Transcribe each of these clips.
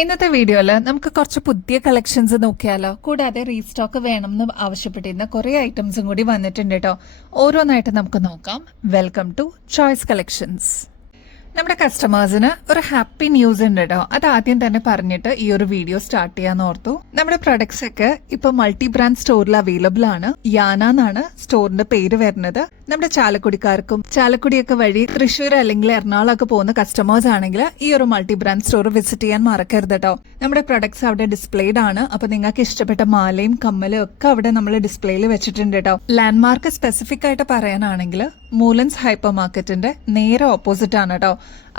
ഇന്നത്തെ വീഡിയോയിൽ നമുക്ക് കുറച്ച് പുതിയ കളക്ഷൻസ് നോക്കിയാലോ. കൂടാതെ റീസ്റ്റോക്ക് വേണമെന്ന് ആവശ്യപ്പെട്ടിരുന്ന കുറേ ഐറ്റംസും കൂടി വന്നിട്ടുണ്ട് കേട്ടോ. ഓരോന്നായിട്ട് നമുക്ക് നോക്കാം. Welcome to Choice collections. നമ്മുടെ കസ്റ്റമേഴ്സിന് ഒരു ഹാപ്പി ന്യൂസ് ഉണ്ട് കേട്ടോ. അത് ആദ്യം തന്നെ പറഞ്ഞിട്ട് ഈ ഒരു വീഡിയോ സ്റ്റാർട്ട് ചെയ്യാന്ന് ഓർത്തു. നമ്മുടെ പ്രൊഡക്ട്സ് ഒക്കെ ഇപ്പൊ മൾട്ടി ബ്രാൻഡ് സ്റ്റോറിൽ അവൈലബിൾ ആണ്. യാന എന്നാണ് സ്റ്റോറിന്റെ പേര് വരുന്നത്. നമ്മുടെ ചാലക്കുടിക്കാർക്കും ചാലക്കുടിയൊക്കെ വഴി തൃശ്ശൂർ അല്ലെങ്കിൽ എറണാകുളം ഒക്കെ പോകുന്ന കസ്റ്റമേഴ്സ് ആണെങ്കിൽ ഈ ഒരു മൾട്ടി ബ്രാൻഡ് സ്റ്റോർ വിസിറ്റ് ചെയ്യാൻ മറക്കരുത് കേട്ടോ. നമ്മുടെ പ്രൊഡക്ട്സ് അവിടെ ഡിസ്പ്ലേഡ് ആണ്. അപ്പൊ നിങ്ങൾക്ക് ഇഷ്ടപ്പെട്ട മാലയും കമ്മലും ഒക്കെ അവിടെ നമ്മൾ ഡിസ്പ്ലേയിൽ വെച്ചിട്ടുണ്ട് കേട്ടോ. ലാൻഡ്മാർക്ക് സ്പെസിഫിക് ആയിട്ട് പറയാനാണെങ്കിൽ മൂലൻസ് ഹൈപ്പർ മാർക്കറ്റിന്റെ നേരെ ഓപ്പോസിറ്റ് ആണ് കേട്ടോ.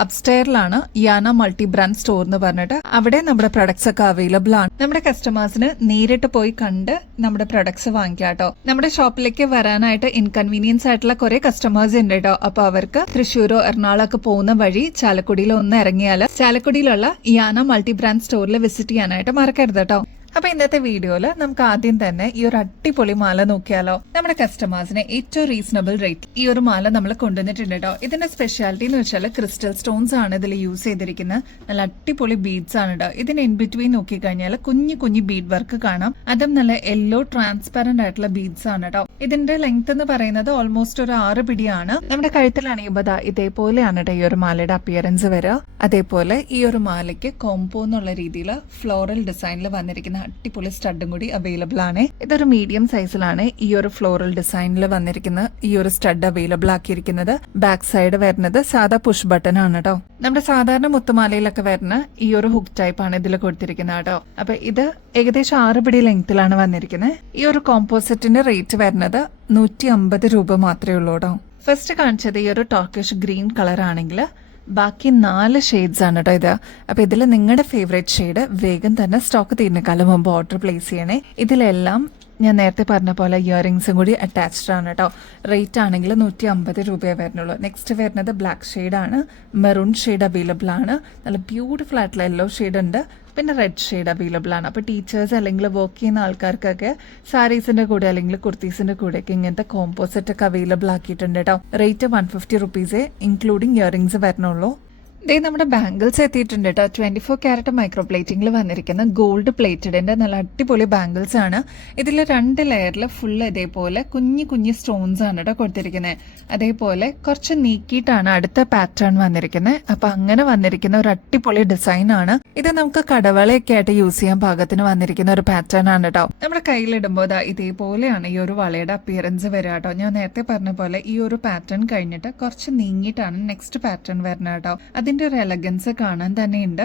അപ്സ്റ്റെയറിലാണ് യാന മൾട്ടി ബ്രാൻഡ് സ്റ്റോർ എന്ന് പറഞ്ഞിട്ട് അവിടെ നമ്മുടെ പ്രൊഡക്ട്സ് ഒക്കെ അവൈലബിൾ ആണ്. നമ്മുടെ കസ്റ്റമേഴ്സിന് നേരിട്ട് പോയി കണ്ട് നമ്മുടെ പ്രൊഡക്ട്സ് വാങ്ങിക്കാം കേട്ടോ. നമ്മുടെ ഷോപ്പിലേക്ക് വരാനായിട്ട് ഇൻകൺവീനിയൻസ് ആയിട്ടുള്ള കുറെ കസ്റ്റമേഴ്സ് ഉണ്ട് കേട്ടോ. അപ്പൊ അവർക്ക് തൃശ്ശൂരോ എറണാകുളം ഒക്കെ പോകുന്ന വഴി ചാലക്കുടിയിൽ ഒന്ന് ഇറങ്ങിയാൽ ചാലക്കുടിയിലുള്ള യാന മൾട്ടി ബ്രാൻഡ് സ്റ്റോറിൽ വിസിറ്റ് ചെയ്യാനായിട്ട് മറക്കരുത് കേട്ടോ. അപ്പൊ ഇന്നത്തെ വീഡിയോയില് നമുക്ക് ആദ്യം തന്നെ ഈ ഒരു അടിപൊളി മാല നോക്കിയാലോ. നമ്മുടെ കസ്റ്റമേഴ്സിന് ഏറ്റവും റീസണബിൾ റേറ്റ് ഈ ഒരു മാല നമ്മൾ കൊണ്ടുവന്നിട്ടുണ്ട് കേട്ടോ. ഇതിന്റെ സ്പെഷ്യാലിറ്റി എന്ന് വെച്ചാൽ ക്രിസ്റ്റൽ സ്റ്റോൺസ് ആണ് ഇതിൽ യൂസ് ചെയ്തിരിക്കുന്നത്. നല്ല അടിപൊളി ബീഡ്സ് ആണ് കേട്ടോ. ഇതിന് ഇൻ ബിറ്റ്വീൻ നോക്കിക്കഴിഞ്ഞാൽ കുഞ്ഞു കുഞ്ഞു ബീഡ് വർക്ക് കാണാം. അതും നല്ല യെല്ലോ ട്രാൻസ്പെറന്റ് ആയിട്ടുള്ള ബീഡ്സ് ആണ് കേട്ടോ. ഇതിന്റെ ലെങ്ത് എന്ന് പറയുന്നത് ഓൾമോസ്റ്റ് ഒരു 6 പിടിയാണ്. നമ്മുടെ കഴുത്തിലാണെങ്കിൽ ഇതേപോലെയാണ് കേട്ടോ ഈ ഒരു മാലയുടെ അപ്പിയറൻസ് വരിക. അതേപോലെ ഈ ഒരു മാലയ്ക്ക് കോംബോ എന്നുള്ള രീതിയിൽ ഫ്ലോറൽ ഡിസൈനിൽ വന്നിരിക്കുന്ന അടിപൊളി സ്റ്റഡും കൂടി അവൈലബിൾ ആണ്. ഇതൊരു മീഡിയം സൈസിലാണ് ഈ ഒരു ഫ്ലോറൽ ഡിസൈനിൽ വന്നിരിക്കുന്ന ഈ ഒരു സ്റ്റഡ് അവൈലബിൾ ആക്കിയിരിക്കുന്നത്. ബാക്ക് സൈഡ് വരുന്നത് സാധാ പുഷ് ബട്ടൺ ആണ് കേട്ടോ. നമ്മുടെ സാധാരണ മുത്തുമാലയിലൊക്കെ വരുന്ന ഈ ഒരു ഹുക്ക് ടൈപ്പ് ആണ് ഇതിൽ കൊടുത്തിരിക്കുന്നത് കേട്ടോ. അപ്പൊ ഇത് ഏകദേശം 6 പിടി ലെങ്ത്തിലാണ് വന്നിരിക്കുന്നത്. ഈ ഒരു കോമ്പോസിറ്റിന്റെ റേറ്റ് വരുന്നത് 150 രൂപ മാത്രമേ ഉള്ളൂ കേട്ടോ. ഫസ്റ്റ് കാണിച്ചത് ഈ ഒരു ടോർക്കിഷ് ഗ്രീൻ കളർ ആണെങ്കിൽ ബാക്കി 4 ഷെയ്ഡ്സ് ആണ് കേട്ടോ ഇത്. അപ്പൊ ഇതിൽ നിങ്ങളുടെ ഫേവറേറ്റ് ഷെയ്ഡ് വേഗം തന്നെ സ്റ്റോക്ക് തീരുന്നേക്കാളും മുമ്പ് ഓർഡർ പ്ലേസ് ചെയ്യണേ. ഇതിലെല്ലാം ഞാൻ നേരത്തെ പറഞ്ഞ പോലെ ഇയറിംഗ്സും കൂടി അറ്റാച്ച്ഡ് ആണ് കേട്ടോ. റേറ്റ് ആണെങ്കിൽ 150 രൂപയെ വരുന്നുള്ളൂ. നെക്സ്റ്റ് വരുന്നത് ബ്ലാക്ക് ഷെയ്ഡാണ്. മെറൂൺ ഷെയ്ഡ് അവൈലബിൾ ആണ്. നല്ല ബ്യൂട്ടിഫുൾ ആയിട്ടുള്ള യെല്ലോ ഷെയ്ഡ് ഉണ്ട്. പിന്നെ റെഡ് ഷെയ്ഡ് അവൈലബിൾ ആണ്. അപ്പോൾ ടീച്ചേഴ്സ് അല്ലെങ്കിൽ വർക്ക് ചെയ്യുന്ന ആൾക്കാർക്കൊക്കെ സാരീസിന്റെ കൂടെ അല്ലെങ്കിൽ കുർത്തീസിന്റെ കൂടെയൊക്കെ ഇങ്ങനത്തെ കോമ്പോസിറ്റ് ഒക്കെ അവൈലബിൾ ആക്കിയിട്ടുണ്ട് കേട്ടോ. റേറ്റ് 150 റുപ്പീസേ ഇൻക്ലൂഡിങ് ഇയറിംഗ്സ് വരണുള്ളൂ. ദേ നമ്മുടെ ബാംഗിൾസ് എത്തിയിട്ടുണ്ട് കേട്ടോ. 24 ക്യാരറ്റ് മൈക്രോ പ്ലേറ്റിംഗിൽ വന്നിരിക്കുന്ന ഗോൾഡ് പ്ലേറ്റഡിന്റെ നല്ല അടിപൊളി ബാംഗിൾസ് ആണ്. ഇതിൽ 2 ലെയറിൽ ഫുൾ ഇതേപോലെ കുഞ്ഞു കുഞ്ഞു സ്റ്റോൺസ് ആണ് കേട്ടോ കൊടുത്തിരിക്കുന്നത്. അതേപോലെ കുറച്ച് നീക്കിയിട്ടാണ് അടുത്ത പാറ്റേൺ വന്നിരിക്കുന്നത്. അപ്പൊ അങ്ങനെ വന്നിരിക്കുന്ന ഒരു അടിപൊളി ഡിസൈൻ ആണ് ഇത്. നമുക്ക് കടവളയൊക്കെ ആയിട്ട് യൂസ് ചെയ്യാൻ പാകത്തിന് വന്നിരിക്കുന്ന ഒരു പാറ്റേൺ ആണ് കേട്ടോ. നമ്മുടെ കയ്യിലിടുമ്പോൾ ഇതേപോലെയാണ് ഈ ഒരു വളയുടെ അപ്പിയറൻസ് വരിക കേട്ടോ. ഞാൻ നേരത്തെ പറഞ്ഞ പോലെ ഈ ഒരു പാറ്റേൺ കഴിഞ്ഞിട്ട് കുറച്ച് നീങ്ങിയിട്ടാണ് നെക്സ്റ്റ് പാറ്റേൺ വരുന്നത് കേട്ടോ. അതിന്റെ ഒരു എലഗൻസ് കാണാൻ തന്നെയുണ്ട്.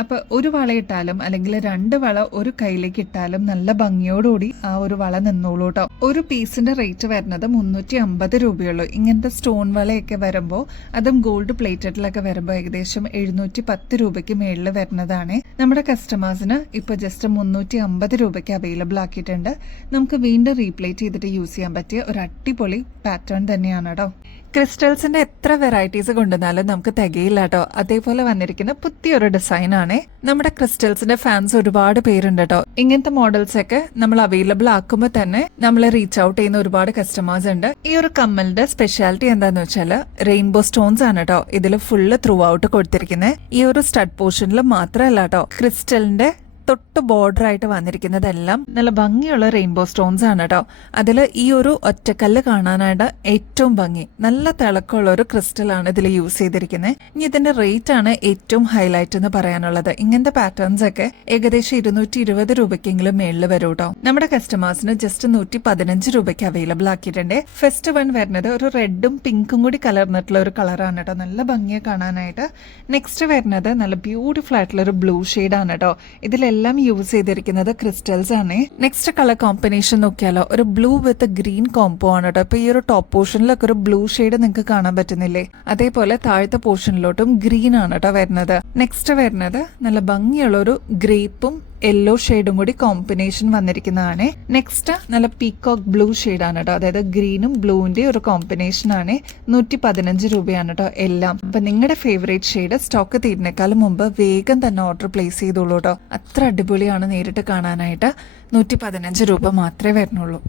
അപ്പൊ ഒരു വള ഇട്ടാലും അല്ലെങ്കിൽ 2 വള ഒരു കയ്യിലേക്ക് ഇട്ടാലും നല്ല ഭംഗിയോടുകൂടി ആ ഒരു വള നിന്നോളൂ കേട്ടോ. ഒരു പീസിന്റെ റേറ്റ് വരുന്നത് 350 രൂപയുള്ളൂ. ഇങ്ങനത്തെ സ്റ്റോൺ വളയൊക്കെ വരുമ്പോൾ അതും ഗോൾഡ് പ്ലേറ്റഡിലൊക്കെ വരുമ്പോൾ ഏകദേശം 710 രൂപയ്ക്ക് മേളിൽ വരുന്നതാണ്. നമ്മുടെ കസ്റ്റമേഴ്സിന് ഇപ്പൊ ജസ്റ്റ് 350 രൂപയ്ക്ക് അവൈലബിൾ ആക്കിയിട്ടുണ്ട്. നമുക്ക് വീണ്ടും റീപ്ലേറ്റ് ചെയ്തിട്ട് യൂസ് ചെയ്യാൻ പറ്റിയ ഒരു അടിപൊളി പാറ്റേൺ തന്നെയാണ് കേട്ടോ. ക്രിസ്റ്റൽസിന്റെ എത്ര വെറൈറ്റീസ് കൊണ്ടുവന്നാലും നമുക്ക് തികയില്ല കേട്ടോ. അതേപോലെ വന്നിരിക്കുന്ന പുതിയൊരു ഡിസൈൻ ആണ്. നമ്മുടെ ക്രിസ്റ്റൽസിന്റെ ഫാൻസ് ഒരുപാട് പേരുണ്ട് കേട്ടോ. ഇങ്ങനത്തെ മോഡൽസ് ഒക്കെ നമ്മൾ അവൈലബിൾ ആക്കുമ്പോൾ തന്നെ നമ്മൾ റീച്ച് ഔട്ട് ചെയ്യുന്ന ഒരുപാട് കസ്റ്റമേഴ്സ് ഉണ്ട്. ഈ ഒരു കമ്മലിന്റെ സ്പെഷ്യാലിറ്റി എന്താന്ന് വെച്ചാൽ റെയിൻബോ സ്റ്റോൺസ് ആണ് കേട്ടോ. ഇതിൽ ഫുള്ള് ത്രൂ ഔട്ട് കൊടുത്തിരിക്കുന്നത്. ഈ ഒരു സ്റ്റഡ് പോർഷനിൽ മാത്രമല്ല കേട്ടോ, ക്രിസ്റ്റലിന്റെ തൊട്ട് ബോർഡർ ആയിട്ട് വന്നിരിക്കുന്നതെല്ലാം നല്ല ഭംഗിയുള്ള റെയിൻബോ സ്റ്റോൺസ് ആണ് കേട്ടോ. അതിൽ ഈ ഒരു ഒറ്റക്കല്ല് കാണാനായിട്ട് ഏറ്റവും ഭംഗി നല്ല തിളക്കമുള്ള ഒരു ക്രിസ്റ്റൽ ആണ് ഇതിൽ യൂസ് ചെയ്തിരിക്കുന്നത്. ഇനി ഇതിന്റെ റേറ്റ് ആണ് ഏറ്റവും ഹൈലൈറ്റ് എന്ന് പറയാനുള്ളത്. ഇങ്ങനത്തെ പാറ്റേൺസ് ഒക്കെ ഏകദേശം 220 രൂപയ്ക്കെങ്കിലും മേളിൽ വരും കേട്ടോ. നമ്മുടെ കസ്റ്റമേഴ്സിന് ജസ്റ്റ് 115 രൂപയ്ക്ക് അവൈലബിൾ ആക്കിയിട്ടുണ്ട്. ഫസ്റ്റ് വൺ വരുന്നത് ഒരു റെഡും പിങ്കും കൂടി കലർന്നിട്ടുള്ള ഒരു കളറാണ് കേട്ടോ. നല്ല ഭംഗിയെ കാണാനായിട്ട്. നെക്സ്റ്റ് വരുന്നത് നല്ല ബ്യൂട്ടിഫുൾ ആയിട്ടുള്ള ഒരു ബ്ലൂ ഷെയ്ഡ് ആണ് കേട്ടോ. ഇതിലെല്ലാം യൂസ് ചെയ്തിരിക്കുന്നത് ക്രിസ്റ്റൽസ് ആണ്. നെക്സ്റ്റ് കളർ കോമ്പിനേഷൻ നോക്കിയാലോ, ഒരു ബ്ലൂ വിത്ത് ഗ്രീൻ കോംബോ ആണ് കേട്ടോ. ഇപ്പൊ ഈ ഒരു ടോപ്പ് പോർഷനിലൊക്കെ ഒരു ബ്ലൂ ഷെയ്ഡ് നിങ്ങൾക്ക് കാണാൻ പറ്റുന്നില്ലേ? അതേപോലെ താഴത്തെ പോർഷനിലോട്ടും ഗ്രീൻ ആണ് കേട്ടോ വരുന്നത്. നെക്സ്റ്റ് വരുന്നത് നല്ല ഭംഗിയുള്ള ഒരു ഗ്രേപ്പും യെല്ലോ ഷെയ്ഡും കൂടി കോമ്പിനേഷൻ വന്നിരിക്കുന്നതാണ്. നെക്സ്റ്റ് നല്ല പീകോക്ക് ബ്ലൂ ഷെയ്ഡാണ് കേട്ടോ. അതായത് ഗ്രീനും ബ്ലൂവിന്റെ ഒരു കോമ്പിനേഷൻ ആണ്. 115 രൂപയാണ് കേട്ടോ എല്ലാം. അപ്പൊ നിങ്ങളുടെ ഫേവറേറ്റ് ഷെയ്ഡ് സ്റ്റോക്ക് തീരുന്നേക്കാളും മുമ്പ് വേഗം തന്നെ ഓർഡർ പ്ലേസ് ചെയ്തോളൂ കേട്ടോ. അത്ര അടിപൊളിയാണ് നേരിട്ട് കാണാനായിട്ട്. 115 രൂപ മാത്രമേ വരുന്നുള്ളൂ.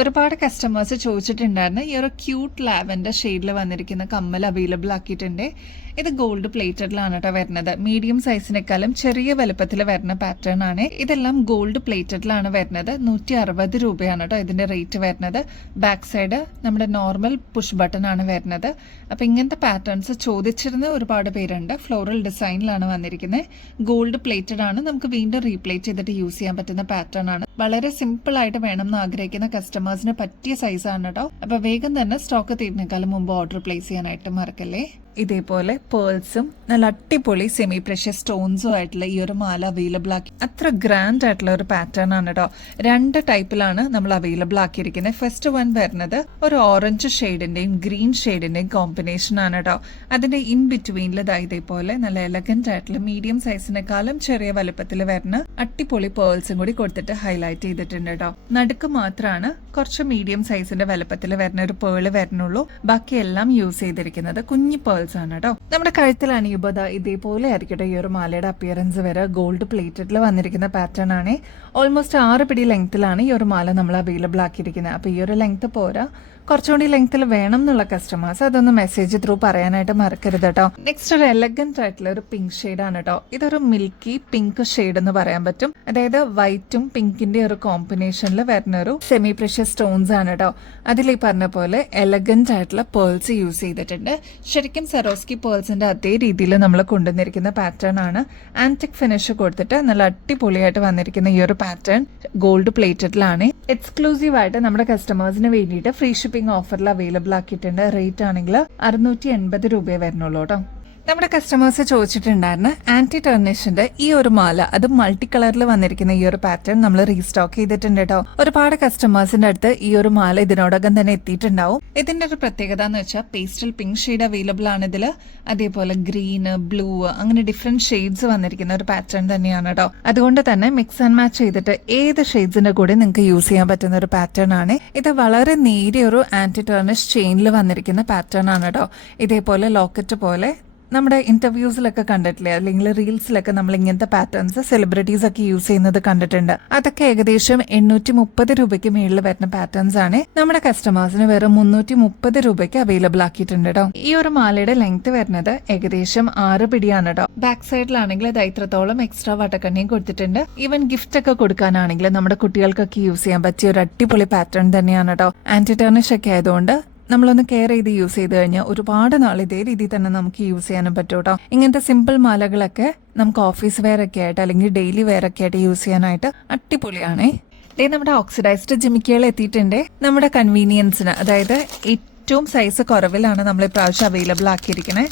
ഒരുപാട് കസ്റ്റമേഴ്സ് ചോദിച്ചിട്ടുണ്ടായിരുന്നു ഈ ഒരു ക്യൂട്ട് ലാവൻഡർ ഷെയ്ഡിൽ വന്നിരിക്കുന്ന കമ്മൽ അവൈലബിൾ ആക്കിയിട്ടുണ്ട്. ഇത് ഗോൾഡ് പ്ലേറ്റഡിലാണ് കേട്ടോ വരുന്നത്. മീഡിയം സൈസിനേക്കാളും ചെറിയ വലുപ്പത്തിൽ വരുന്ന പാറ്റേൺ ആണ്. ഇതെല്ലാം ഗോൾഡ് പ്ലേറ്റഡിലാണ് വരുന്നത്. 160 രൂപയാണ് കേട്ടോ ഇതിന്റെ റേറ്റ് വരുന്നത്. ബാക്ക് സൈഡ് നമ്മുടെ നോർമൽ പുഷ് ബട്ടൺ ആണ് വരുന്നത്. അപ്പൊ ഇങ്ങനത്തെ പാറ്റേൺസ് ചോദിച്ചിരുന്ന ഒരുപാട് പേരുണ്ട്. ഫ്ലോറൽ ഡിസൈനിലാണ് വന്നിരിക്കുന്നത്. ഗോൾഡ് പ്ലേറ്റഡ് ആണ്. നമുക്ക് വീണ്ടും റീപ്ലേറ്റ് ചെയ്തിട്ട് യൂസ് ചെയ്യാൻ പറ്റുന്ന പാറ്റേൺ ആണ്. വളരെ സിമ്പിൾ ആയിട്ട് വേണം എന്ന് ആഗ്രഹിക്കുന്ന കസ്റ്റമേഴ്സിന് പറ്റിയ സൈസാണ് കേട്ടോ. അപ്പൊ വേഗം തന്നെ സ്റ്റോക്ക് തീരുന്നേക്കാളും മുമ്പ് ഓർഡർ പ്ലേസ് ചെയ്യാനായിട്ട് മറക്കല്ലേ. ഇതേപോലെ പേൾസും നല്ല അടിപൊളി സെമി പ്രഷ്യസ് സ്റ്റോൺസും ആയിട്ടുള്ള ഈ ഒരു മാല അവൈലബിൾ ആക്കി. അത്ര ഗ്രാൻഡ് ആയിട്ടുള്ള ഒരു പാറ്റേൺ ആണ് കേട്ടോ. 2 ടൈപ്പിലാണ് നമ്മൾ അവൈലബിൾ ആക്കിയിരിക്കുന്നത്. ഫസ്റ്റ് വൺ വരുന്നത് ഒരു ഓറഞ്ച് ഷെയ്ഡിന്റെയും ഗ്രീൻ ഷെയ്ഡിന്റെയും കോമ്പിനേഷൻ ആണ് കേട്ടോ. അതിന്റെ ഇൻ ബിറ്റ്വീനിൽ ഇതേപോലെ നല്ല എലഗന്റ് ആയിട്ടുള്ള മീഡിയം സൈസിനെക്കാളും ചെറിയ വലുപ്പത്തിൽ വരുന്ന അടിപൊളി പേൾസും കൂടി കൊടുത്തിട്ട് ഹൈലൈറ്റ് ചെയ്തിട്ടുണ്ട് കേട്ടോ. നടുക്ക് മാത്രമാണ് കുറച്ച് മീഡിയം സൈസിന്റെ വലുപ്പത്തിൽ വരുന്ന ഒരു പേള് വരുന്നുള്ളൂ. ബാക്കിയെല്ലാം യൂസ് ചെയ്തിരിക്കുന്നത് കുഞ്ഞി പേൾസ് ആണ് കേട്ടോ. നമ്മുടെ കഴുത്തിലാണ് ഇതേപോലെ ആയിരിക്കട്ടെ ഈ ഒരു മാലയുടെ അപ്പിയറൻസ് വരെ. ഗോൾഡ് പ്ലേറ്റഡിൽ വന്നിരിക്കുന്ന പാറ്റേൺ ആണ്. ഓൾമോസ്റ്റ് 6 പിടി ലെങ്ത്തിലാണ് ഈ ഒരു മാല നമ്മൾ അവൈലബിൾ ആക്കിയിരിക്കുന്നത്. അപ്പൊ ഈ ഒരു ലെങ്ത് പോരാ, കുറച്ചുകൂടി ലെങ്ത്തിൽ വേണം എന്നുള്ള കസ്റ്റമേഴ്സ് അതൊന്ന് മെസ്സേജ് ത്രൂ പറയാനായിട്ട് മറക്കരുത് കേട്ടോ. നെക്സ്റ്റ് ഒരു എലഗന്റ് ആയിട്ടുള്ള ഒരു പിങ്ക് ഷെയ്ഡ് ആണ് കേട്ടോ. ഇതൊരു മിൽക്കി പിങ്ക് ഷെയ്ഡ് എന്ന് പറയാൻ പറ്റും. അതായത് വൈറ്റും പിങ്കിന്റെ ഒരു കോമ്പിനേഷനിൽ വരുന്ന ഒരു സെമി പ്രഷ്യസ് സ്റ്റോൺസ് ആണ് കേട്ടോ. അതിൽ ഈ പറഞ്ഞ പോലെ എലഗന്റ് ആയിട്ടുള്ള പേൾസ് യൂസ് ചെയ്തിട്ടുണ്ട്. ശരിക്കും സെറോസ്കി പേൾസിന്റെ അതേ രീതിയിൽ നമ്മൾ കൊണ്ടുവന്നിരിക്കുന്ന പാറ്റേൺ ആണ്. ആന്റിക് ഫിനിഷ് കൊടുത്തിട്ട് നല്ല അടിപൊളിയായിട്ട് വന്നിരിക്കുന്ന ഈ ഒരു പാറ്റേൺ ഗോൾഡ് പ്ലേറ്റഡിലാണ്. എക്സ്ക്ലൂസീവ് ആയിട്ട് നമ്മുടെ കസ്റ്റമേഴ്സിന് വേണ്ടിയിട്ട് ഫ്രീ ഷിപ്പിംഗ് ഓഫറിൽ അവൈലബിൾ ആക്കിയിട്ടുണ്ട്. റേറ്റ് ആണെങ്കിൽ 680 രൂപയെ വരുന്നുള്ളൂ കേട്ടോ. നമ്മുടെ കസ്റ്റമേഴ്സ് ചോദിച്ചിട്ടുണ്ടായിരുന്നു ആന്റി ടെർണിഷിന്റെ ഈ ഒരു മാല, അത് മൾട്ടി കളറിൽ വന്നിരിക്കുന്ന ഈ ഒരു പാറ്റേൺ നമ്മൾ റീസ്റ്റോക്ക് ചെയ്തിട്ടുണ്ട് കേട്ടോ. ഒരുപാട് കസ്റ്റമേഴ്സിന്റെ അടുത്ത് ഈ ഒരു മാല ഇതിനോടകം തന്നെ എത്തിയിട്ടുണ്ടാവും. ഇതിന്റെ ഒരു പ്രത്യേകത എന്ന് വെച്ചാൽ പേസ്റ്റൽ പിങ്ക് ഷെയ്ഡ് അവൈലബിൾ ആണ് ഇതില്. അതേപോലെ ഗ്രീന്, ബ്ലൂ, അങ്ങനെ ഡിഫറെന്റ് ഷെയ്ഡ്സ് വന്നിരിക്കുന്ന ഒരു പാറ്റേൺ തന്നെയാണ് കേട്ടോ. അതുകൊണ്ട് തന്നെ മിക്സ് ആൻഡ് മാച്ച് ചെയ്തിട്ട് ഏത് ഷെയ്ഡ്സിന്റെ കൂടെ നിങ്ങൾക്ക് യൂസ് ചെയ്യാൻ പറ്റുന്ന ഒരു പാറ്റേൺ ആണ്. ഇത് വളരെ നേരിയ ഒരു ആന്റി ടെർണിഷ് ചെയിനിൽ വന്നിരിക്കുന്ന പാറ്റേൺ ആണ് കേട്ടോ. ഇതേപോലെ ലോക്കറ്റ് പോലെ നമ്മുടെ ഇന്റർവ്യൂസിലൊക്കെ കണ്ടിട്ടില്ലേ, അല്ലെങ്കിൽ റീൽസിലൊക്കെ നമ്മൾ ഇങ്ങനത്തെ പാറ്റേൺസ് സെലിബ്രിറ്റീസ് ഒക്കെ യൂസ് ചെയ്യുന്നത് കണ്ടിട്ടുണ്ട്. അതൊക്കെ ഏകദേശം 830 രൂപയ്ക്ക് മേളിൽ വരുന്ന പാറ്റേൺസ് ആണ്. നമ്മുടെ കസ്റ്റമേഴ്സിന് വെറും 330 രൂപയ്ക്ക് അവൈലബിൾ ആക്കിയിട്ടുണ്ട് കേട്ടോ. ഈ ഒരു മാലയുടെ ലെങ്ത് വരുന്നത് ഏകദേശം 6 പിടിയാണ് കേട്ടോ. ബാക്ക് സൈഡിലാണെങ്കിൽ അത് ഇത്രത്തോളം എക്സ്ട്രാ വട്ടക്കണ്ണിയും കൊടുത്തിട്ടുണ്ട്. ഈവൻ ഗിഫ്റ്റ് ഒക്കെ കൊടുക്കാനാണെങ്കിൽ നമ്മുടെ കുട്ടികൾക്കൊക്കെ യൂസ് ചെയ്യാൻ പറ്റിയ ഒരു അടിപൊളി പാറ്റേൺ തന്നെയാണ് കേട്ടോ. ആന്റി ടെർണിഷ് ഒക്കെ ആയതുകൊണ്ട് നമ്മളൊന്ന് കെയർ ചെയ്ത് യൂസ് ചെയ്ത് കഴിഞ്ഞാൽ ഒരുപാട് നാൾ ഇതേ രീതിയിൽ തന്നെ നമുക്ക് യൂസ് ചെയ്യാനും പറ്റും കേട്ടോ. ഇങ്ങനത്തെ സിമ്പിൾ മാലകളൊക്കെ നമുക്ക് ഓഫീസ് വെയർ ഒക്കെ ആയിട്ട് അല്ലെങ്കിൽ ഡെയിലി വെയർ ഒക്കെ ആയിട്ട് യൂസ് ചെയ്യാനായിട്ട് അടിപൊളിയാണേ. നമ്മുടെ ഓക്സിഡൈസ്ഡ് ജിമിക്കുകൾ എത്തിയിട്ടുണ്ട്. നമ്മുടെ കൺവീനിയൻസിന്, അതായത് ഏറ്റവും സൈസ് കുറവിലാണ് നമ്മൾ ഇപ്രാവശ്യം അവൈലബിൾ ആക്കിയിരിക്കുന്നത്.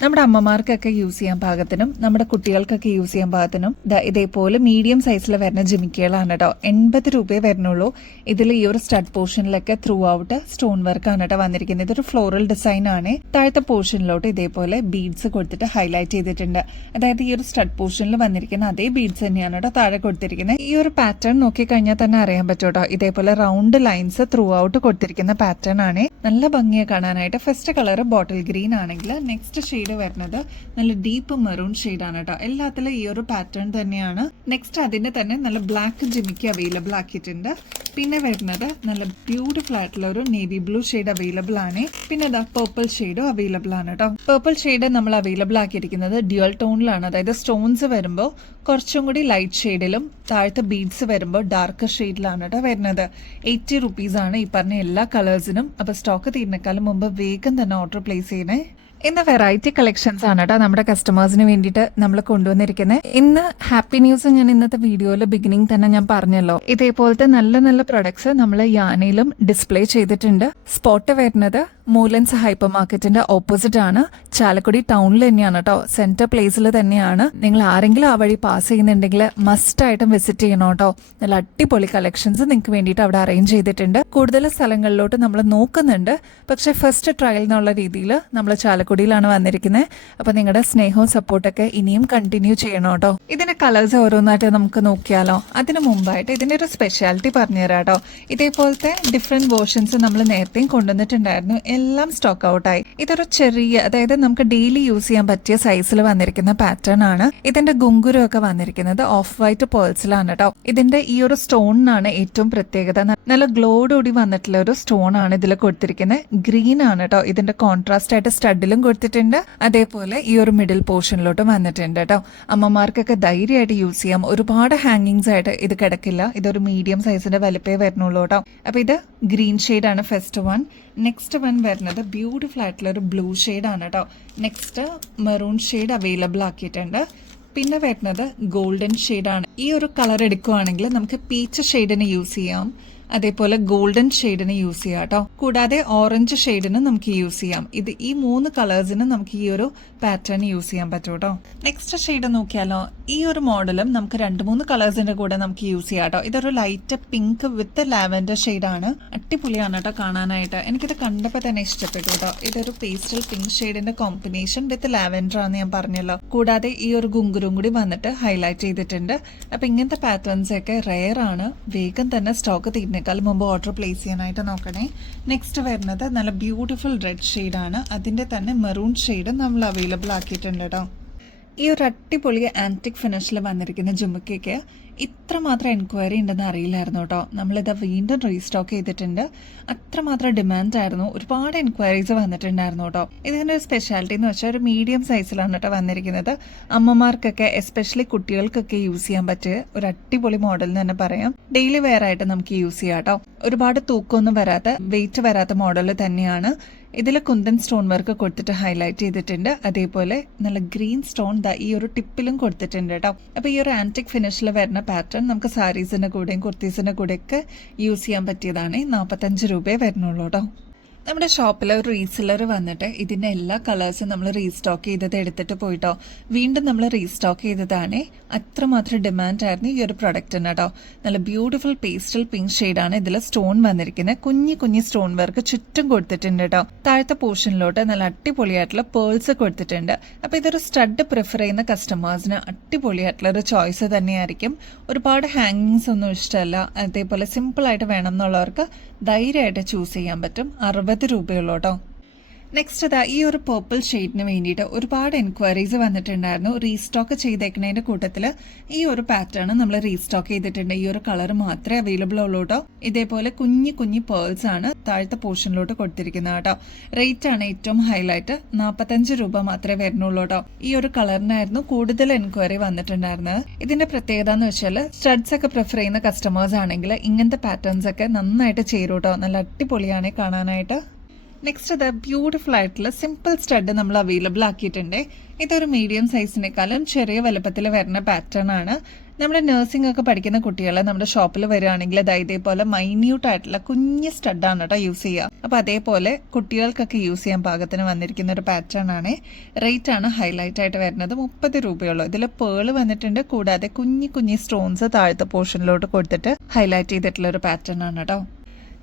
നമ്മുടെ അമ്മമാർക്കൊക്കെ യൂസ് ചെയ്യാൻ പാകത്തിനും നമ്മുടെ കുട്ടികൾക്കൊക്കെ യൂസ് ചെയ്യാൻ പാകത്തിനും ഇതേപോലെ മീഡിയം സൈസിൽ വരുന്ന ജിമിക്കുകളാണ് കേട്ടോ. 80 രൂപയെ വരുന്നുള്ളൂ. ഇതിൽ ഈ ഒരു സ്റ്റഡ് പോർഷനിലൊക്കെ ത്രൂ ഔട്ട് സ്റ്റോൺ വർക്ക് ആണ് കേട്ടോ വന്നിരിക്കുന്നത്. ഇതൊരു ഫ്ലോറൽ ഡിസൈൻ ആണ്. താഴത്തെ പോർഷനിലോട്ട് ഇതേപോലെ ബീഡ്സ് കൊടുത്തിട്ട് ഹൈലൈറ്റ് ചെയ്തിട്ടുണ്ട്. അതായത് ഈ ഒരു സ്റ്റഡ് പോർഷനിൽ വന്നിരിക്കുന്ന അതേ ബീഡ്സ് തന്നെയാണ് കേട്ടോ താഴെ കൊടുത്തിരിക്കുന്നത്. ഈ ഒരു പാറ്റേൺ നോക്കിക്കഴിഞ്ഞാൽ തന്നെ അറിയാൻ പറ്റും കേട്ടോ. ഇതേപോലെ റൗണ്ട് ലൈൻസ് ത്രൂ ഔട്ട് കൊടുത്തിരിക്കുന്ന പാറ്റേൺ ആണ്. നല്ല ഭംഗിയെ കാണാനായിട്ട്. ഫസ്റ്റ് കളർ ബോട്ടിൽ ഗ്രീൻ ആണെങ്കിൽ നെക്സ്റ്റ് ഷെയ്ഡ് വരുന്നത് നല്ല ഡീപ്പ് മെറൂൺ ഷെയ്ഡാണ് കേട്ടോ. എല്ലാത്തിലും ഈ ഒരു പാറ്റേൺ തന്നെയാണ്. നെക്സ്റ്റ് അതിന്റെ തന്നെ നല്ല ബ്ലാക്ക് ജിമിക്ക് അവൈലബിൾ ആക്കിയിട്ടുണ്ട്. പിന്നെ വരുന്നത് നല്ല ബ്യൂട്ടിഫുൾ ആയിട്ടുള്ള ഒരു നേവി ബ്ലൂ ഷെയ്ഡ് അവൈലബിൾ ആണ്. പിന്നെ പർപ്പിൾ ഷെയ്ഡും അവൈലബിൾ ആണ് കേട്ടോ. പർപ്പിൾ ഷെയ്ഡ് നമ്മൾ അവൈലബിൾ ആക്കിയിരിക്കുന്നത് ഡ്യുവൽ ടോണിലാണ്. അതായത് സ്റ്റോൺസ് വരുമ്പോൾ കുറച്ചും കൂടി ലൈറ്റ് ഷെയ്ഡിലും താഴത്തെ ബീഡ്സ് വരുമ്പോൾ ഡാർക്ക് ഷെയ്ഡിലാണ് കേട്ടോ വരുന്നത്. 80 റുപ്പീസ് ആണ് ഈ പറഞ്ഞ എല്ലാ കളേഴ്സിനും. അപ്പൊ സ്റ്റോക്ക് തീരുന്നേക്കാളും മുമ്പ് വേഗം തന്നെ ഓർഡർ പ്ലേസ് ചെയ്യണേ. ഇന്ന് വെറൈറ്റി കളക്ഷൻസ് ആണ് കേട്ടോ നമ്മുടെ കസ്റ്റമേഴ്സിന് വേണ്ടിയിട്ട് നമ്മൾ കൊണ്ടുവന്നിരിക്കുന്നത്. ഇന്ന് ഹാപ്പി ന്യൂസ് ഞാൻ ഇന്നത്തെ വീഡിയോയിൽ ബിഗിനിങ് തന്നെ ഞാൻ പറഞ്ഞല്ലോ, ഇതേപോലത്തെ നല്ല നല്ല പ്രൊഡക്ട്സ് നമ്മൾ യാനയിലും ഡിസ്പ്ലേ ചെയ്തിട്ടുണ്ട്. സ്പോട്ട് വരുന്നത് മൂലൻസ് ഹൈപ്പർ മാർക്കറ്റിന്റെ ഓപ്പോസിറ്റ് ആണ്. ചാലക്കുടി ടൗണിൽ തന്നെയാണ് കേട്ടോ. സെന്റർ പ്ലേസിൽ തന്നെയാണ്. നിങ്ങൾ ആരെങ്കിലും ആ വഴി പാസ് ചെയ്യുന്നുണ്ടെങ്കിൽ മസ്റ്റ് ആയിട്ടും വിസിറ്റ് ചെയ്യണം കേട്ടോ. നല്ല അടിപൊളി കളക്ഷൻസ് നിങ്ങൾക്ക് വേണ്ടിയിട്ട് അവിടെ അറേഞ്ച് ചെയ്തിട്ടുണ്ട്. കൂടുതൽ സ്ഥലങ്ങളിലോട്ട് നമ്മൾ നോക്കുന്നുണ്ട്. പക്ഷെ ഫസ്റ്റ് ട്രയൽ എന്നുള്ള രീതിയിൽ നമ്മൾ ചാലക്കുടിയിലാണ് വന്നിരിക്കുന്നത്. അപ്പൊ നിങ്ങളുടെ സ്നേഹവും സപ്പോർട്ടൊക്കെ ഇനിയും കണ്ടിന്യൂ ചെയ്യണം കേട്ടോ. ഇതിന്റെ കളേഴ്സ് ഓരോന്നായിട്ട് നമുക്ക് നോക്കിയാലോ. അതിനു മുമ്പായിട്ട് ഇതിന്റെ ഒരു സ്പെഷ്യാലിറ്റി പറഞ്ഞുതരാം കേട്ടോ. ഇതേപോലത്തെ ഡിഫറെന്റ് വേർഷൻസ് നമ്മൾ നേരത്തെയും കൊണ്ടുവന്നിട്ടുണ്ടായിരുന്നു. എല്ലാം സ്റ്റോക്ക് ഔട്ടായി. ഇതൊരു ചെറിയ, അതായത് നമുക്ക് ഡെയിലി യൂസ് ചെയ്യാൻ പറ്റിയ സൈസിൽ വന്നിരിക്കുന്ന പാറ്റേൺ ആണ്. ഇതിന്റെ ഗുങ്കുരു ഒക്കെ വന്നിരിക്കുന്നത് ഓഫ് വൈറ്റ് പേൾസിലാണ് കേട്ടോ. ഇതിന്റെ ഈ ഒരു സ്റ്റോണിനാണ് ഏറ്റവും പ്രത്യേകത. നല്ല ഗ്ലോഡോടി വന്നിട്ടുള്ള ഒരു സ്റ്റോൺ ആണ് ഇതിൽ കൊടുത്തിരിക്കുന്നത്. ഗ്രീൻ ആണ് കേട്ടോ ഇതിന്റെ കോൺട്രാസ്റ്റ് ആയിട്ട് സ്റ്റഡിലും കൊടുത്തിട്ടുണ്ട്. അതേപോലെ ഈ ഒരു മിഡിൽ പോർഷനിലോട്ടും വന്നിട്ടുണ്ട് കേട്ടോ. അമ്മമാർക്കൊക്കെ ധൈര്യമായിട്ട് യൂസ് ചെയ്യാം. ഒരുപാട് ഹാങ്ങിങ്സ് ആയിട്ട് ഇത് കിടക്കില്ല. ഇതൊരു മീഡിയം സൈസിന്റെ വലിപ്പേ വരുന്നുള്ളൂ കേട്ടോ. അപ്പൊ ഇത് ഗ്രീൻ ഷെയ്ഡാണ് ഫസ്റ്റ് വൺ. നെക്സ്റ്റ് വൺ വരുന്നത് ബ്യൂട്ടിഫുൾ ആയിട്ടുള്ള ഒരു ബ്ലൂ ഷെയ്ഡാണ് കേട്ടോ. നെക്സ്റ്റ് മെറൂൺ ഷെയ്ഡ് അവൈലബിൾ ആക്കിയിട്ടുണ്ട്. പിന്നെ വരുന്നത് ഗോൾഡൻ ഷെയ്ഡാണ്. ഈ ഒരു കളർ എടുക്കുവാണെങ്കിൽ നമുക്ക് പീച്ച് ഷെയ്ഡിന് യൂസ് ചെയ്യാം, അതേപോലെ ഗോൾഡൻ ഷെയ്ഡിന് യൂസ് ചെയ്യാം കേട്ടോ. കൂടാതെ ഓറഞ്ച് ഷെയ്ഡിന് നമുക്ക് യൂസ് ചെയ്യാം. ഇത് ഈ 3 കളേഴ്സിന് നമുക്ക് ഈ ഒരു പാറ്റേൺ യൂസ് ചെയ്യാൻ പറ്റും കേട്ടോ. നെക്സ്റ്റ് ഷെയ്ഡ് നോക്കിയാലോ. ഈ ഒരു മോഡലും നമുക്ക് 2-3 കളേഴ്സിന്റെ കൂടെ നമുക്ക് യൂസ് ചെയ്യാം കേട്ടോ. ഇതൊരു ലൈറ്റ് പിങ്ക് വിത്ത് ലാവൻഡർ ഷെയ്ഡാണ്. അടിപൊളിയാണ് കേട്ടോ കാണാനായിട്ട്. എനിക്കിത് കണ്ടപ്പോൾ തന്നെ ഇഷ്ടപ്പെട്ടു കേട്ടോ. ഇതൊരു പേസ്റ്റൽ പിങ്ക് ഷെയ്ഡിന്റെ കോമ്പിനേഷൻ വിത്ത് ലാവൻഡർ ആണെന്ന് ഞാൻ പറഞ്ഞല്ലോ. കൂടാതെ ഈ ഒരു ഗുങ്കുരും കൂടി വന്നിട്ട് ഹൈലൈറ്റ് ചെയ്തിട്ടുണ്ട്. അപ്പൊ ഇങ്ങനത്തെ പാറ്റേൺസ് ഒക്കെ റെയർ ആണ്. വേഗം തന്നെ സ്റ്റോക്ക് തീരുന്നേക്കാൾ മുമ്പ് ഓർഡർ പ്ലേസ് ചെയ്യാനായിട്ട് നോക്കണേ. നെക്സ്റ്റ് വരുന്നത് നല്ല ബ്യൂട്ടിഫുൾ റെഡ് ഷെയ്ഡാണ്. അതിന്റെ തന്നെ മെറൂൺ ഷെയ്ഡ് നമ്മൾ അവൈലബിൾ ആക്കിയിട്ടുണ്ട് കേട്ടോ. ഈ ഒരു അടിപൊളി ആന്റിക് ഫിനിഷിൽ വന്നിരിക്കുന്ന ജുമുക്കയ്ക്ക് ഇത്രമാത്രം എൻക്വയറി ഉണ്ടെന്ന് അറിയില്ലായിരുന്നു കേട്ടോ. നമ്മളിത് വീണ്ടും റീസ്റ്റോക്ക് ചെയ്തിട്ടുണ്ട്. അത്രമാത്രം ഡിമാൻഡായിരുന്നു. ഒരുപാട് എൻക്വയറീസ് വന്നിട്ടുണ്ടായിരുന്നു കേട്ടോ. ഇതിൻ്റെ ഒരു സ്പെഷ്യാലിറ്റി എന്ന് വെച്ചാൽ ഒരു മീഡിയം സൈസിലാണ് കേട്ടോ വന്നിരിക്കുന്നത്. അമ്മമാർക്കൊക്കെ എസ്പെഷ്യലി കുട്ടികൾക്കൊക്കെ യൂസ് ചെയ്യാൻ പറ്റിയ ഒരു അടിപൊളി മോഡൽ എന്ന് തന്നെ പറയാം. ഡെയിലി വെയർ ആയിട്ട് നമുക്ക് യൂസ് ചെയ്യാം കേട്ടോ. ഒരുപാട് തൂക്കമൊന്നും വരാത്ത വെയിറ്റ് വരാത്ത മോഡൽ തന്നെയാണ്. ഇതിൽ കുന്തൻ സ്റ്റോൺ വർക്ക് കൊടുത്തിട്ട് ഹൈലൈറ്റ് ചെയ്തിട്ടുണ്ട്. അതേപോലെ നല്ല ഗ്രീൻ സ്റ്റോൺ ഈ ഒരു ടിപ്പിലും കൊടുത്തിട്ടുണ്ട് കേട്ടോ. അപ്പൊ ഈ ഒരു ആന്റിക് ഫിനിഷിൽ വരുന്ന പാറ്റേൺ നമുക്ക് സാരീസിന്റെ കൂടെയും കുർത്തീസിന്റെ കൂടെയൊക്കെ യൂസ് ചെയ്യാൻ പറ്റിയതാണ്. 45 രൂപയെ വരുന്നുള്ളൂ കേട്ടോ. നമ്മുടെ ഷോപ്പിൽ ഒരു റീസെല്ലർ വന്നിട്ട് ഇതിന്റെ എല്ലാ കളേഴ്സും നമ്മൾ റീസ്റ്റോക്ക് ചെയ്തത് എടുത്തിട്ട് പോയിട്ടോ. വീണ്ടും നമ്മൾ റീസ്റ്റോക്ക് ചെയ്തതാണ്. അത്രമാത്രം ഡിമാൻഡായിരുന്നു ഈ ഒരു പ്രൊഡക്റ്റിന് കേട്ടോ. നല്ല ബ്യൂട്ടിഫുൾ പേസ്റ്റൽ പിങ്ക് ഷെയ്ഡാണ് ഇതിൽ സ്റ്റോൺ വന്നിരിക്കുന്നത്. കുഞ്ഞി സ്റ്റോൺ വർക്ക് ചുറ്റും കൊടുത്തിട്ടുണ്ട് കേട്ടോ. താഴത്തെ പോർഷനിലോട്ട് നല്ല അടിപൊളിയായിട്ടുള്ള പേൾസ് കൊടുത്തിട്ടുണ്ട്. അപ്പൊ ഇതൊരു സ്റ്റഡ് പ്രിഫർ ചെയ്യുന്ന കസ്റ്റമേഴ്സിന് അടിപൊളിയായിട്ടുള്ള ഒരു ചോയ്സ് തന്നെയായിരിക്കും. ഒരുപാട് ഹാങ്ങിങ്സ് ഒന്നും ഇഷ്ടമല്ല, അതേപോലെ സിമ്പിൾ ആയിട്ട് വേണം എന്നുള്ളവർക്ക് ധൈര്യമായിട്ട് ചൂസ് ചെയ്യാൻ പറ്റും. 60 രൂപയുള്ളൂ കേട്ടോ. നെക്സ്റ്റ് ഈ ഒരു പർപ്പിൾ ഷെയ്ഡിന് വേണ്ടിയിട്ട് ഒരുപാട് എൻക്വയറീസ് വന്നിട്ടുണ്ടായിരുന്നു. റീസ്റ്റോക്ക് ചെയ്തേക്കുന്നതിന്റെ കൂട്ടത്തിൽ ഈ ഒരു പാറ്റേൺ നമ്മൾ റീസ്റ്റോക്ക് ചെയ്തിട്ടുണ്ട്. ഈ ഒരു കളർ മാത്രമേ അവൈലബിൾ ഉള്ളൂ കേട്ടോ. ഇതേപോലെ കുഞ്ഞി പേൾസ് ആണ് താഴത്തെ പോർഷനിലോട്ട് കൊടുത്തിരിക്കുന്നത് കേട്ടോ. റേറ്റ് ആണ് ഏറ്റവും ഹൈലൈറ്റ്. 45 രൂപ മാത്രമേ വരുന്നുള്ളൂ കേട്ടോ. ഈ ഒരു കളറിനായിരുന്നു കൂടുതൽ എൻക്വയറി വന്നിട്ടുണ്ടായിരുന്നത്. ഇതിന്റെ പ്രത്യേകത എന്ന് വെച്ചാൽ സ്റ്റഡ്സ് ഒക്കെ പ്രിഫർ ചെയ്യുന്ന കസ്റ്റമേഴ്സ് ആണെങ്കിൽ ഇങ്ങനത്തെ പാറ്റേൺസ് ഒക്കെ നന്നായിട്ട് ചേരും കേട്ടോ. നല്ല അടിപൊളിയാണ് കാണാനായിട്ട്. നെക്സ്റ്റ് ബ്യൂട്ടിഫുൾ ആയിട്ടുള്ള സിമ്പിൾ സ്റ്റഡ് നമ്മൾ അവൈലബിൾ ആക്കിയിട്ടുണ്ട്. ഇതൊരു മീഡിയം സൈസിനേക്കാളും ചെറിയ വലുപ്പത്തിൽ വരുന്ന പാറ്റേൺ ആണ്. നമ്മുടെ നഴ്സിംഗ് ഒക്കെ പഠിക്കുന്ന കുട്ടികളെ നമ്മുടെ ഷോപ്പിൽ വരികയാണെങ്കിൽ ഇതേപോലെ മൈന്യൂട്ട് ആയിട്ടുള്ള കുഞ്ഞ് സ്റ്റഡാണ് കേട്ടോ യൂസ് ചെയ്യുക. അപ്പൊ അതേപോലെ കുട്ടികൾക്കൊക്കെ യൂസ് ചെയ്യാൻ പാകത്തിന് വന്നിരിക്കുന്ന ഒരു പാറ്റേൺ ആണ്. റേറ്റ് ആണ് ഹൈലൈറ്റ് ആയിട്ട് വരുന്നത്. 30 രൂപയുള്ളൂ. ഇതിൽ പേള് വന്നിട്ടുണ്ട്. കൂടാതെ കുഞ്ഞി സ്റ്റോൺസ് താഴത്തെ പോർഷനിലോട്ട് കൊടുത്തിട്ട് ഹൈലൈറ്റ് ചെയ്തിട്ടുള്ള ഒരു പാറ്റേൺ ആണ് കേട്ടോ.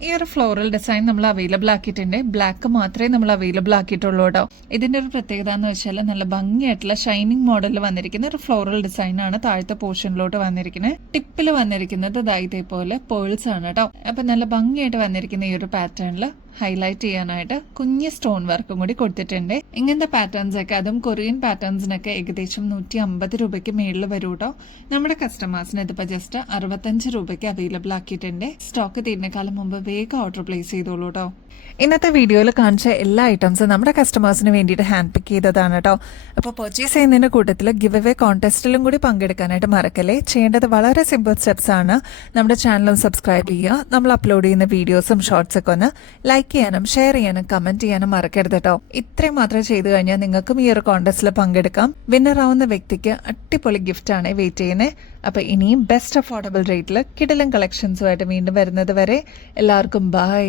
ഈ ഒരു ഫ്ലോറൽ ഡിസൈൻ നമ്മൾ അവൈലബിൾ ആക്കിയിട്ടുണ്ട്. ബ്ലാക്ക് മാത്രമേ നമ്മൾ അവൈലബിൾ ആക്കിയിട്ടുള്ളൂ കേട്ടോ. ഇതിന്റെ ഒരു പ്രത്യേകത എന്ന് വെച്ചാൽ നല്ല ഭംഗിയായിട്ടുള്ള ഷൈനിങ് മോഡലിൽ വന്നിരിക്കുന്ന ഒരു ഫ്ലോറൽ ഡിസൈൻ ആണ് താഴത്തെ പോർഷനിലോട്ട് വന്നിരിക്കുന്നത്. ടിപ്പിൽ വന്നിരിക്കുന്നത് ഇതേപോലെ പേൾസ് ആണ് കേട്ടോ. അപ്പൊ നല്ല ഭംഗിയായിട്ട് വന്നിരിക്കുന്ന ഈ ഒരു പാറ്റേണിൽ ഹൈലൈറ്റ് ചെയ്യാനായിട്ട് കുഞ്ഞ് സ്റ്റോൺ വർക്കും കൂടി കൊടുത്തിട്ടുണ്ട്. ഇങ്ങനത്തെ പാറ്റേൺസ് ഒക്കെ, അതും കൊറിയൻ പാറ്റേൺസിനൊക്കെ ഏകദേശം 150 രൂപയ്ക്ക് മേളിൽ വരും കേട്ടോ. നമ്മുടെ കസ്റ്റമേഴ്സിന് ഇതിപ്പോ ജസ്റ്റ് 65 രൂപയ്ക്ക് അവൈലബിൾ ആക്കിയിട്ടുണ്ട്. സ്റ്റോക്ക് തീരുന്നേക്കാളും മുമ്പ് വേഗം ഓർഡർ പ്ലേസ് ചെയ്തോളൂ കേട്ടോ. ഇന്നത്തെ വീഡിയോയിൽ കാണിച്ച എല്ലാ ഐറ്റംസും നമ്മുടെ കസ്റ്റമേഴ്സിന് വേണ്ടിയിട്ട് ഹാൻഡ് പിക്ക് ചെയ്തതാണ് കേട്ടോ. അപ്പോൾ പർച്ചേസ് ചെയ്യുന്നതിന്റെ കൂട്ടത്തിൽ ഗിവ് അവേ കോൺടെസ്റ്റിലും കൂടി പങ്കെടുക്കാനായിട്ട് മറക്കല്ലേ. ചെയ്യേണ്ടത് വളരെ സിമ്പിൾ സ്റ്റെപ്സ് ആണ്. നമ്മുടെ ചാനലും സബ്സ്ക്രൈബ് ചെയ്യുക. നമ്മൾ അപ്ലോഡ് ചെയ്യുന്ന വീഡിയോസും ഷോർട്സ് ഒക്കെ ഒന്ന് ലൈക്ക് ചെയ്യാനും ഷെയർ ചെയ്യാനും കമന്റ് ചെയ്യാനും മറക്കരുത് കേട്ടോ. ഇത്രയും മാത്രം ചെയ്തു കഴിഞ്ഞാൽ നിങ്ങൾക്കും ഈ ഒരു കോൺടെസ്റ്റിൽ പങ്കെടുക്കാം. വിന്നർ ആവുന്ന വ്യക്തിക്ക് അടിപൊളി ഗിഫ്റ്റ് ആണ് വെയിറ്റ് ചെയ്യുന്നത്. അപ്പൊ ഇനിയും ബെസ്റ്റ് അഫോർഡബിൾ റേറ്റിൽ കിടിലൻ കളക്ഷൻസുമായിട്ട് വീണ്ടും വരുന്നത് വരെ എല്ലാവർക്കും ബൈ.